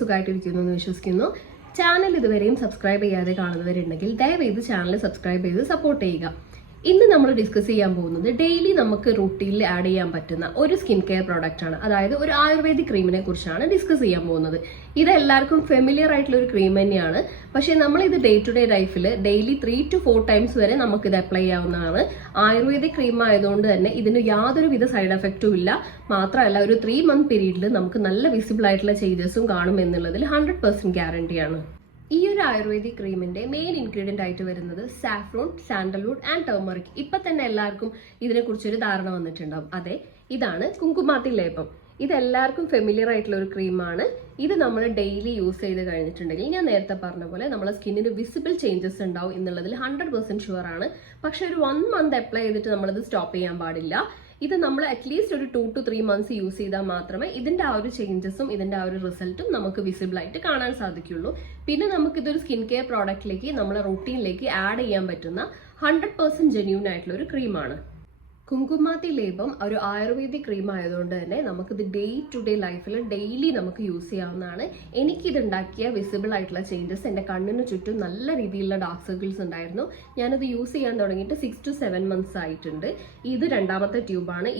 സുഖമായിട്ടിരിക്കുന്നു എന്ന് വിശ്വസിക്കുന്നു. ചാനൽ ഇതുവരെയും സബ്സ്ക്രൈബ് ചെയ്യാതെ കാണുന്നവരുണ്ടെങ്കിൽ ദയവേത് ചാനൽ സബ്സ്ക്രൈബ് ചെയ്ത് സപ്പോർട്ട് ചെയ്യുക. ഇന്ന് നമ്മൾ ഡിസ്കസ് ചെയ്യാൻ പോകുന്നത് ഡെയിലി നമുക്ക് റൂട്ടീനിൽ ആഡ് ചെയ്യാൻ പറ്റുന്ന ഒരു സ്കിൻ കെയർ പ്രോഡക്റ്റ് ആണ്. അതായത് ഒരു ആയുർവേദിക് ക്രീമിനെ കുറിച്ചാണ് ഡിസ്കസ് ചെയ്യാൻ പോകുന്നത്. ഇത് എല്ലാവർക്കും ഫെമിലിയർ ആയിട്ടുള്ള ഒരു ക്രീം തന്നെയാണ്. പക്ഷേ നമ്മൾ ഇത് ഡേ ടു ഡേ ലൈഫിൽ ഡെയിലി 3 to 4 ടൈംസ് വരെ നമുക്ക് ഇത് അപ്ലൈ ചെയ്യാവുന്നതാണ്. ആയുർവേദിക് ക്രീം ആയതുകൊണ്ട് തന്നെ ഇതിന് യാതൊരുവിധ സൈഡ് എഫക്റ്റും ഇല്ല. മാത്രമല്ല ഒരു 3 month പീരീഡിൽ നമുക്ക് നല്ല വിസിബിൾ ആയിട്ടുള്ള ചേഞ്ചസും കാണും എന്നുള്ളതിൽ 100% ഗ്യാരണ്ടിയാണ്. ഈ ഒരു ആയുർവേദിക് ക്രീമിന്റെ മെയിൻ ഇൻഗ്രീഡിയന്റ് ആയിട്ട് വരുന്നത് സാഫ്രോൺ, സാൻഡൽവുഡ് ആൻഡ് ടർമറിക്. ഇപ്പൊ തന്നെ എല്ലാവർക്കും ഇതിനെക്കുറിച്ചൊരു ധാരണ വന്നിട്ടുണ്ടാവും. അതെ, ഇതാണ് കുങ്കുമാത്തി ലേപം. ഇത് എല്ലാവർക്കും ഫെമിലിയർ ആയിട്ടുള്ള ഒരു ക്രീമാണ്. ഇത് നമ്മൾ ഡെയിലി യൂസ് ചെയ്ത് കഴിഞ്ഞിട്ടുണ്ടെങ്കിൽ ഞാൻ നേരത്തെ പറഞ്ഞ പോലെ നമ്മളെ സ്കിന്നിന് വിസിബിൾ ചേഞ്ചസ് ഉണ്ടാവും എന്നുള്ളതിൽ 100% ഷുവർ ആണ്. പക്ഷെ ഒരു 1 month അപ്ലൈ ചെയ്തിട്ട് നമ്മളിത് സ്റ്റോപ്പ് ചെയ്യാൻ പാടില്ല. ഇത് നമ്മൾ അറ്റ്ലീസ്റ്റ് ഒരു 2 to 3 months യൂസ് ചെയ്താൽ മാത്രമേ ഇതിന്റെ ആ ഒരു ചേഞ്ചസും ഇതിന്റെ ആ ഒരു റിസൾട്ടും നമുക്ക് വിസിബിൾ ആയിട്ട് കാണാൻ സാധിക്കുള്ളൂ. പിന്നെ നമുക്ക് ഇതൊരു സ്കിൻ കെയർ പ്രോഡക്റ്റിലേക്ക് നമ്മളെ റൂട്ടീനിലേക്ക് ആഡ് ചെയ്യാൻ പറ്റുന്ന 100% ജെന്യൂൻ ആയിട്ടുള്ള ഒരു ക്രീമാണ്. കുങ്കുമാത്തി ലേപം ഒരു ആയുർവേദിക് ക്രീം ആയതുകൊണ്ട് തന്നെ നമുക്കിത് ഡേ ടു ഡേ ലൈഫിൽ ഡെയിലി നമുക്ക് യൂസ് ചെയ്യാവുന്നതാണ്. എനിക്കിത് ഉണ്ടാക്കിയ വിസിബിൾ ആയിട്ടുള്ള ചേഞ്ചസ് എൻ്റെ കണ്ണിന് ചുറ്റും നല്ല രീതിയിലുള്ള ഡാർക്ക് സർക്കിൾസ് ഉണ്ടായിരുന്നു. ഞാനത് യൂസ് ചെയ്യാൻ തുടങ്ങിയിട്ട് 6 to 7 months ആയിട്ടുണ്ട്. ഇത് 2ാമത്തെ ട്യൂബാണ്.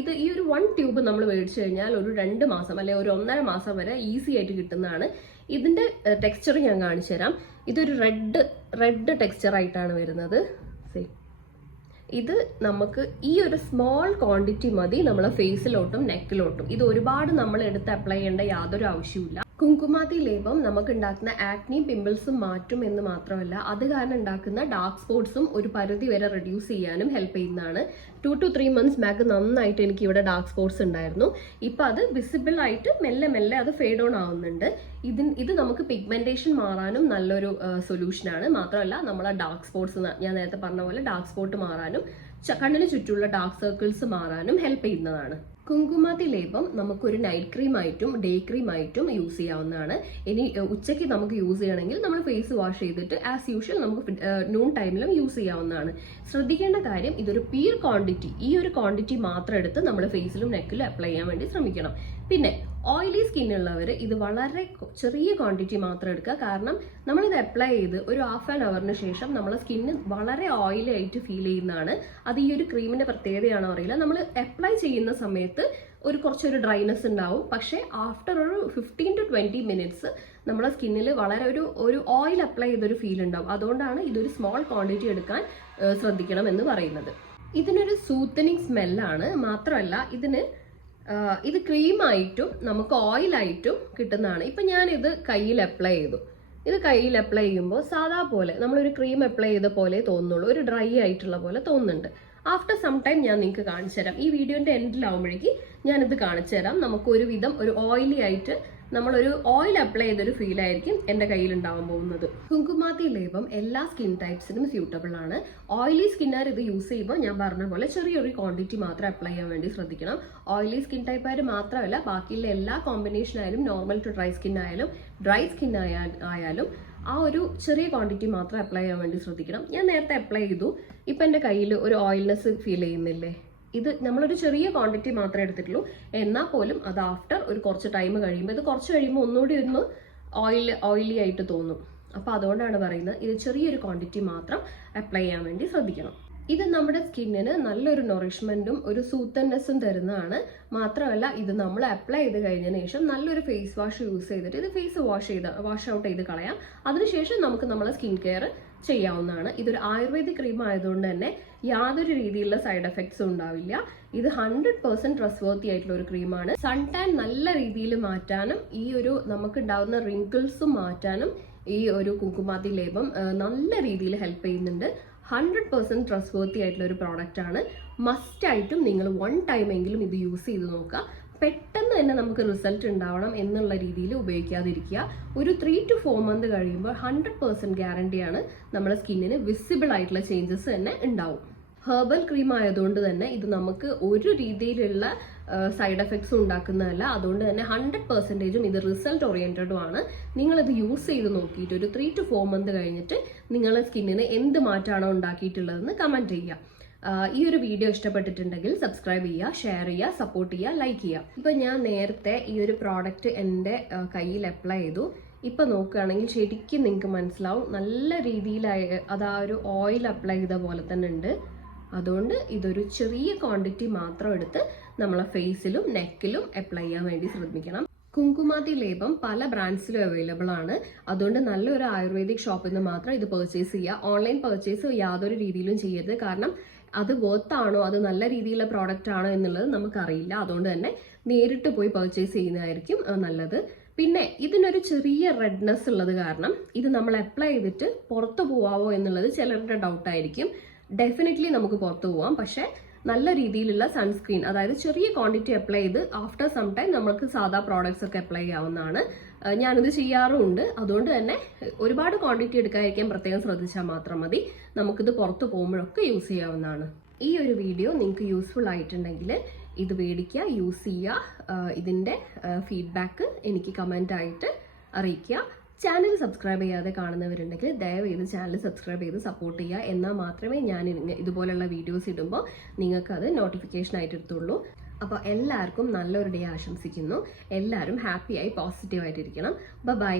ഇത് ഈ ഒരു 1 ട്യൂബ് നമ്മൾ മേടിച്ചു കഴിഞ്ഞാൽ ഒരു 2 മാസം അല്ലെങ്കിൽ ഒരു 1.5 മാസം വരെ ഈസി ആയിട്ട് കിട്ടുന്നതാണ്. ഇതിന്റെ ടെക്സ്ചർ ഞാൻ കാണിച്ചു തരാം. ഇതൊരു റെഡ് ടെക്സ്ചർ ആയിട്ടാണ് വരുന്നത്. ഇത് നമുക്ക് ഈ ഒരു സ്മോൾ ക്വാണ്ടിറ്റി മതി നമ്മളെ ഫേസിലോട്ടും നെക്കിലോട്ടും. ഇത് ഒരുപാട് നമ്മൾ എടുത്ത് അപ്ലൈ ചെയ്യേണ്ട യാതൊരു ആവശ്യമില്ല. കുങ്കുമാത്തി ലേപം നമുക്ക് ഉണ്ടാക്കുന്ന ആക്നി പിമ്പിൾസും മാറ്റും എന്ന് മാത്രമല്ല, അത് കാരണം ഉണ്ടാക്കുന്ന ഡാർക്ക് സ്പോട്ട്സും ഒരു പരിധി വരെ റെഡ്യൂസ് ചെയ്യാനും ഹെൽപ്പ് ചെയ്യുന്നതാണ്. 2 to 3 months ബാക്ക് നന്നായിട്ട് എനിക്ക് ഇവിടെ ഡാർക്ക് സ്പോട്ട്സ് ഉണ്ടായിരുന്നു. ഇപ്പൊ അത് വിസിബിൾ ആയിട്ട് മെല്ലെ മെല്ലെ അത് ഫേഡ് ഓൺ ആവുന്നുണ്ട്. ഇത് നമുക്ക് പിഗ്മെന്റേഷൻ മാറാനും നല്ലൊരു സൊല്യൂഷനാണ്. മാത്രമല്ല നമ്മളെ ഡാർക്ക് സ്പോട്ട്സ്, ഞാൻ നേരത്തെ പറഞ്ഞ പോലെ ഡാർക്ക് സ്പോട്ട് മാറാനും കണ്ണിന് ചുറ്റുമുള്ള ഡാർക്ക് സർക്കിൾസ് മാറാനും ഹെൽപ്പ് ചെയ്യുന്നതാണ്. കുങ്കുമാത്തി ലേപം നമുക്കൊരു നൈറ്റ് ക്രീം ആയിട്ടും ഡേ ക്രീം ആയിട്ടും യൂസ് ചെയ്യാവുന്നതാണ്. ഇനി ഉച്ചയ്ക്ക് നമുക്ക് യൂസ് ചെയ്യണമെങ്കിൽ നമ്മൾ ഫേസ് വാഷ് ചെയ്തിട്ട് ആസ് യൂഷ്വൽ നമുക്ക് നൂൺ ടൈമിലും യൂസ് ചെയ്യാവുന്നതാണ്. ശ്രദ്ധിക്കേണ്ട കാര്യം, ഇതൊരു പിയർ ക്വാണ്ടിറ്റി, ഈ ഒരു ക്വാണ്ടിറ്റി മാത്രം എടുത്ത് നമ്മൾ ഫേസിലും നെക്കിലും അപ്ലൈ ചെയ്യാൻ വേണ്ടി ശ്രമിക്കണം. പിന്നെ ഓയിലി സ്കിൻ ഉള്ളവർ ഇത് വളരെ ചെറിയ ക്വാണ്ടിറ്റി മാത്രം എടുക്കുക. കാരണം നമ്മളിത് അപ്ലൈ ചെയ്ത് ഒരു 1/2 hour ശേഷം നമ്മളെ സ്കിന്ന് വളരെ ഓയിലി ആയിട്ട് ഫീൽ ചെയ്യുന്നതാണ്. അത് ഈ ഒരു ക്രീമിന്റെ പ്രത്യേകതയാണോ അറിയില്ല. നമ്മൾ അപ്ലൈ ചെയ്യുന്ന സമയത്ത് കുറച്ചൊരു ഡ്രൈനെസ് ഉണ്ടാവും. പക്ഷേ ആഫ്റ്റർ ഒരു 15 to 20 minutes നമ്മുടെ സ്കിന്നിൽ വളരെ ഒരു ഓയിൽ അപ്ലൈ ചെയ്തൊരു ഫീൽ ഉണ്ടാവും. അതുകൊണ്ടാണ് ഇതൊരു സ്മോൾ ക്വാണ്ടിറ്റി എടുക്കാൻ ശ്രദ്ധിക്കണം എന്ന് പറയുന്നത്. ഇതിനൊരു സൂത്തനിങ് സ്മെല്ലാണ്. മാത്രമല്ല ഇത് ക്രീമായിട്ടും നമുക്ക് ഓയിലായിട്ടും കിട്ടുന്നതാണ്. ഇപ്പൊ ഞാനിത് കയ്യിൽ അപ്ലൈ ചെയ്തു. ഇത് കയ്യിൽ അപ്ലൈ ചെയ്യുമ്പോൾ സാധാ പോലെ നമ്മളൊരു ക്രീം അപ്ലൈ ചെയ്ത പോലെ തോന്നുള്ളൂ, ഒരു ഡ്രൈ ആയിട്ടുള്ള പോലെ തോന്നുന്നുണ്ട്. ആഫ്റ്റർ സം ടൈം ഞാൻ നിങ്ങൾക്ക് കാണിച്ചു തരാം. ഈ വീഡിയോന്റെ എൻഡിലാവുമ്പോഴേക്ക് ഞാനിത് കാണിച്ചു തരാം. നമുക്ക് ഒരുവിധം ഒരു ഓയിലി ആയിട്ട് നമ്മളൊരു ഓയിൽ അപ്ലൈ ചെയ്തൊരു ഫീൽ ആയിരിക്കും എൻ്റെ കയ്യിൽ ഉണ്ടാവാൻ പോകുന്നത്. കുങ്കുമാത്തി ലേപം എല്ലാ സ്കിൻ ടൈപ്സിനും സ്യൂട്ടബിൾ ആണ്. ഓയിലി സ്കിന്നുകാർ ഇത് യൂസ് ചെയ്യുമ്പോൾ ഞാൻ പറഞ്ഞ പോലെ ചെറിയൊരു ക്വാണ്ടിറ്റി മാത്രം അപ്ലൈ ചെയ്യാൻ വേണ്ടി ശ്രദ്ധിക്കണം. ഓയിലി സ്കിൻ ടൈപ്പുകാർ മാത്രമല്ല, ബാക്കിയുള്ള എല്ലാ കോമ്പിനേഷൻ ആയാലും നോർമൽ ടു ഡ്രൈ സ്കിൻ ആയാലും ഡ്രൈ സ്കിൻ ആയാലും ആ ഒരു ചെറിയ ക്വാണ്ടിറ്റി മാത്രം അപ്ലൈ ചെയ്യാൻ വേണ്ടി ശ്രദ്ധിക്കണം. ഞാൻ നേരത്തെ അപ്ലൈ ചെയ്തു. ഇപ്പം എൻ്റെ കയ്യിൽ ഒരു ഓയിൽനെസ് ഫീൽ ചെയ്യുന്നില്ലേ? ഇത് നമ്മളൊരു ചെറിയ ക്വാണ്ടിറ്റി മാത്രമേ എടുത്തിട്ടുള്ളൂ. എന്നാൽ പോലും അത് ആഫ്റ്റർ കുറച്ച് ടൈം കഴിയുമ്പോൾ കുറച്ച് കഴിയുമ്പോൾ ഒന്നുകൂടി ഓയിലി ആയിട്ട് തോന്നും. അപ്പോൾ അതുകൊണ്ടാണ് പറയുന്നത് ഇത് ചെറിയൊരു ക്വാണ്ടിറ്റി മാത്രം അപ്ലൈ ചെയ്യാൻ വേണ്ടി ശ്രദ്ധിക്കണം. ഇത് നമ്മുടെ സ്കിന്നിന് നല്ലൊരു നൊറിഷ്മെന്റും ഒരു സൂത്തൻനെസ്സും തരുന്നതാണ്. മാത്രമല്ല ഇത് നമ്മൾ അപ്ലൈ ചെയ്ത് കഴിഞ്ഞതിന് ശേഷം നല്ലൊരു ഫേസ് വാഷ് യൂസ് ചെയ്തിട്ട് ഇത് ഫേസ് വാഷ് ഔട്ട് ചെയ്ത് കളയാം. അതിനുശേഷം നമുക്ക് നമ്മളെ സ്കിൻ കെയർ ചെയ്യാവുന്നതാണ്. ഇതൊരു ആയുർവേദിക് ക്രീം ആയതുകൊണ്ട് തന്നെ യാതൊരു രീതിയിലുള്ള സൈഡ് എഫക്ട്സും ഉണ്ടാവില്ല. ഇത് 100% ട്രസ്റ്റ്വർത്തി ആയിട്ടുള്ള ഒരു ക്രീമാണ്. സൺ ടാൻ നല്ല രീതിയിൽ മാറ്റാനും നമുക്ക് ഉണ്ടാവുന്ന റിങ്കിൾസും മാറ്റാനും ഈ ഒരു കുങ്കുമാത്തി ലേപം നല്ല രീതിയിൽ ഹെൽപ്പ് ചെയ്യുന്നുണ്ട്. 100% ട്രസ്റ്റ്വർത്തി ആയിട്ടുള്ള ഒരു പ്രോഡക്റ്റ് ആണ്. മസ്റ്റ് ആയിട്ടും നിങ്ങൾ 1 time എങ്കിലും ഇത് യൂസ് ചെയ്ത് നോക്കുക. പെട്ടെന്ന് തന്നെ നമുക്ക് റിസൾട്ട് ഉണ്ടാവണം എന്നുള്ള രീതിയിൽ ഉപയോഗിക്കാതിരിക്കുക. ഒരു 3 to 4 months കഴിയുമ്പോൾ 100% ഗ്യാരണ്ടിയാണ് നമ്മുടെ സ്കിന്നിന് വിസിബിൾ ആയിട്ടുള്ള ചേഞ്ചസ് തന്നെ ഉണ്ടാവും. ഹെർബൽ ക്രീം ആയതുകൊണ്ട് തന്നെ ഇത് നമുക്ക് ഒരു രീതിയിലുള്ള സൈഡ് എഫക്ട്സും ഉണ്ടാക്കുന്നതല്ല. അതുകൊണ്ട് തന്നെ 100% ഇത് റിസൾട്ട് ഓറിയന്റഡും ആണ്. നിങ്ങളിത് യൂസ് ചെയ്ത് നോക്കിയിട്ട് ഒരു 3 to 4 months കഴിഞ്ഞിട്ട് നിങ്ങളുടെ സ്കിന്നിന് എന്ത് മാറ്റമാണോ ഉണ്ടാക്കിയിട്ടുള്ളതെന്ന് കമന്റ് ചെയ്യുക. ഈ ഒരു വീഡിയോ ഇഷ്ടപ്പെട്ടിട്ടുണ്ടെങ്കിൽ സബ്സ്ക്രൈബ് ചെയ്യുക, ഷെയർ ചെയ്യുക, സപ്പോർട്ട് ചെയ്യുക, ലൈക്ക് ചെയ്യുക. ഇപ്പൊ ഞാൻ നേരത്തെ ഈ ഒരു പ്രോഡക്റ്റ് എൻ്റെ കയ്യിൽ അപ്ലൈ ചെയ്തു. ഇപ്പൊ നോക്കുകയാണെങ്കിൽ ശരിക്കും നിങ്ങൾക്ക് മനസ്സിലാവും നല്ല രീതിയിലായി അത് ആ ഒരു ഓയിൽ അപ്ലൈ ചെയ്ത പോലെ തന്നെ ഉണ്ട്. അതുകൊണ്ട് ഇതൊരു ചെറിയ ക്വാണ്ടിറ്റി മാത്രം എടുത്ത് നമ്മളെ ഫേസിലും നെക്കിലും അപ്ലൈ ചെയ്യാൻ വേണ്ടി ശ്രദ്ധിക്കണം. കുങ്കുമാതി ലേപം പല ബ്രാൻഡ്സിലും അവൈലബിൾ ആണ്. അതുകൊണ്ട് നല്ലൊരു ആയുർവേദിക് ഷോപ്പിൽ നിന്ന് മാത്രം ഇത് പർച്ചേസ് ചെയ്യുക. ഓൺലൈൻ പർച്ചേസ് യാതൊരു രീതിയിലും ചെയ്യരുത്. കാരണം അത് വർത്താണോ, അത് നല്ല രീതിയിലുള്ള പ്രോഡക്റ്റ് ആണോ എന്നുള്ളത് നമുക്കറിയില്ല. അതുകൊണ്ട് തന്നെ നേരിട്ട് പോയി പർച്ചേസ് ചെയ്യുന്നതായിരിക്കും നല്ലത്. പിന്നെ ഇതിനൊരു ചെറിയ റെഡ്നെസ് ഉള്ളത് കാരണം ഇത് നമ്മൾ അപ്ലൈ ചെയ്തിട്ട് പുറത്തു പോവാമോ എന്നുള്ളത് ചിലരുടെ ഡൗട്ടായിരിക്കും. ഡെഫിനറ്റ്ലി നമുക്ക് പുറത്തു പോവാം. പക്ഷെ നല്ല രീതിയിലുള്ള സൺസ്ക്രീൻ, അതായത് ചെറിയ ക്വാണ്ടിറ്റി അപ്ലൈ ചെയ്ത് ആഫ്റ്റർ സം ടൈം നമുക്ക് സാധാ പ്രോഡക്ട്സ് ഒക്കെ അപ്ലൈ ചെയ്യാവുന്നതാണ്. ഞാനിത് ചെയ്യാറുമുണ്ട്. അതുകൊണ്ട് തന്നെ ഒരുപാട് ക്വാണ്ടിറ്റി എടുക്കാതിരിക്കാൻ പ്രത്യേകം ശ്രദ്ധിച്ചാൽ മാത്രം മതി. നമുക്കിത് പുറത്ത് പോകുമ്പോഴൊക്കെ യൂസ് ചെയ്യാവുന്നതാണ്. ഈ ഒരു വീഡിയോ നിങ്ങൾക്ക് യൂസ്ഫുൾ ആയിട്ടുണ്ടെങ്കിൽ ഇത് മേടിക്കുക, യൂസ് ചെയ്യുക. ഇതിൻ്റെ ഫീഡ്ബാക്ക് എനിക്ക് കമൻ്റ് ആയിട്ട് അറിയിക്കുക. ചാനൽ സബ്സ്ക്രൈബ് ചെയ്യാതെ കാണുന്നവരുണ്ടെങ്കിൽ ദയവേത് ചാനൽ സബ്സ്ക്രൈബ് ചെയ്ത് സപ്പോർട്ട് ചെയ്യുക. എന്നാൽ മാത്രമേ ഞാൻ ഇതുപോലുള്ള വീഡിയോസ് ഇടുമ്പോൾ നിങ്ങൾക്ക് അത് നോട്ടിഫിക്കേഷൻ ആയിട്ട് എടുത്തുള്ളൂ. അപ്പോൾ എല്ലാവർക്കും നല്ലൊരു ഡേ ആശംസിക്കുന്നു. എല്ലാവരും ഹാപ്പിയായി പോസിറ്റീവായിട്ടിരിക്കണം. ബൈ.